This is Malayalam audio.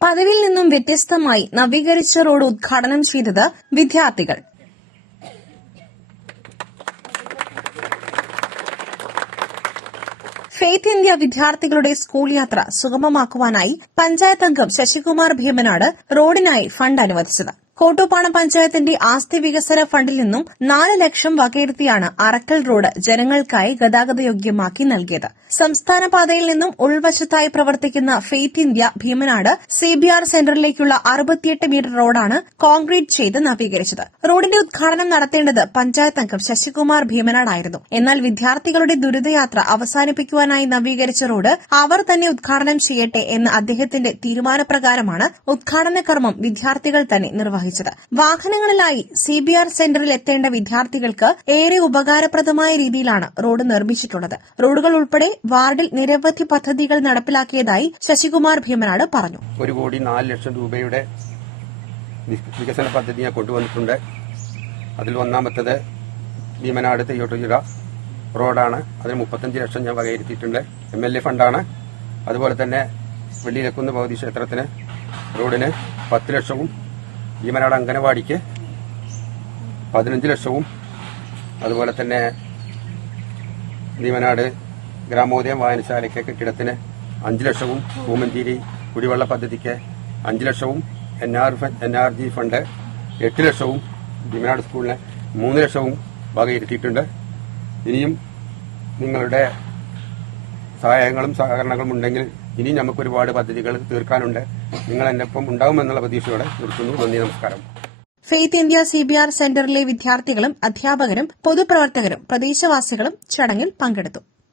പതിവിൽ നിന്നും വ്യത്യസ്തമായി നവീകരിച്ച റോഡ് ഉദ്ഘാടനം ചെയ്തത് വിദ്യാർത്ഥികൾ. ഫെയ്ത്ത് ഇന്ത്യ വിദ്യാർത്ഥികളുടെ സ്കൂൾ യാത്ര സുഗമമാക്കുവാനായി പഞ്ചായത്ത് അംഗം ശശികുമാർ ഭീമനാട് റോഡിനായി ഫണ്ട് അനുവദിച്ചത്. കോട്ടൂപ്പാണം പഞ്ചായത്തിന്റെ ആസ്തി വികസന ഫണ്ടിൽ നിന്നും 4 ലക്ഷം വകയിരുത്തിയാണ് അറക്കൽ റോഡ് ജനങ്ങൾക്കായി ഗതാഗതയോഗ്യമാക്കി നൽകിയത്. സംസ്ഥാന പാതയിൽ നിന്നും ഉൾവശത്തായി പ്രവർത്തിക്കുന്ന ഫെയ്ത്ത് ഇന്ത്യ ഭീമനാട് CBR സെന്ററിലേക്കുള്ള 68 മീറ്റർ റോഡാണ് കോൺക്രീറ്റ് ചെയ്ത് നവീകരിച്ചത്. റോഡിന്റെ ഉദ്ഘാടനം നടത്തേണ്ടത് പഞ്ചായത്ത് അംഗം ശശികുമാർ ഭീമനാടായിരുന്നു. എന്നാൽ വിദ്യാർത്ഥികളുടെ ദുരിതയാത്ര അവസാനിപ്പിക്കുവാനായി നവീകരിച്ച റോഡ് അവർ തന്നെ ഉദ്ഘാടനം ചെയ്യട്ടെ എന്ന അദ്ദേഹത്തിന്റെ തീരുമാനപ്രകാരമാണ് ഉദ്ഘാടന കർമ്മം വിദ്യാർത്ഥികൾ തന്നെ നിർവഹിച്ചത്. വാഹനങ്ങളിലായി CBR സെന്ററിൽ എത്തേണ്ട വിദ്യാർത്ഥികൾക്ക് ഏറെ ഉപകാരപ്രദമായ രീതിയിലാണ് റോഡ് നിർമ്മിച്ചിട്ടുള്ളത്. റോഡുകൾ ഉൾപ്പെടെ വാർഡിൽ നിരവധി പദ്ധതികൾ നടപ്പിലാക്കിയതായി ശശികുമാർ ഭീമനാട് പറഞ്ഞു. 1,04,00,000 രൂപയുടെ വികസന പദ്ധതി ഞാൻ കൊണ്ടുവന്നിട്ടുണ്ട്. അതിൽ ഒന്നാമത്തത് ഭീമനാട് തെയ്യോട്ടുചിറ റോഡാണ്. അതിന് 35 ലക്ഷം ഞാൻ വകയിരുത്തിയിട്ടുണ്ട്. MLA ഫണ്ടാണ്. അതുപോലെ തന്നെ വെള്ളിയിലക്കുന്ന് ഭഗവതി ക്ഷേത്രത്തിന് റോഡിന് 10 ലക്ഷവും ഭീമനാട് അംഗനവാടിക്ക് 15 ലക്ഷവും അതുപോലെ തന്നെ ഭീമനാട് ഗ്രാമോദയം വായനശാലയ്ക്ക് കെട്ടിടത്തിന് 5 ലക്ഷവും പൂമഞ്ചേരി കുടിവെള്ള പദ്ധതിക്ക് 5 ലക്ഷവും NRG ഫണ്ട് 8 ലക്ഷവും ഭീമനാട് സ്കൂളിന് 3 ലക്ഷവും വകയിരുത്തിയിട്ടുണ്ട്. ഇനിയും നിങ്ങളുടെ സഹായങ്ങളും സഹകരണങ്ങളും ഉണ്ടെങ്കിൽ ഇനി നമുക്ക് ഒരുപാട് പദ്ധതികൾ തീർക്കാനുണ്ട്. നിങ്ങൾ എന്നെ ഒപ്പം ഉണ്ടാവുമെന്നുള്ള പ്രതീക്ഷയോടെ നിർത്തുന്നു. നന്ദി, നമസ്കാരം. ഫെയ്ത്ത് ഇന്ത്യ CBR സെന്ററിലെ വിദ്യാർത്ഥികളും അധ്യാപകരും പൊതുപ്രവർത്തകരും പ്രദേശവാസികളും ചടങ്ങിൽ പങ്കെടുത്തു.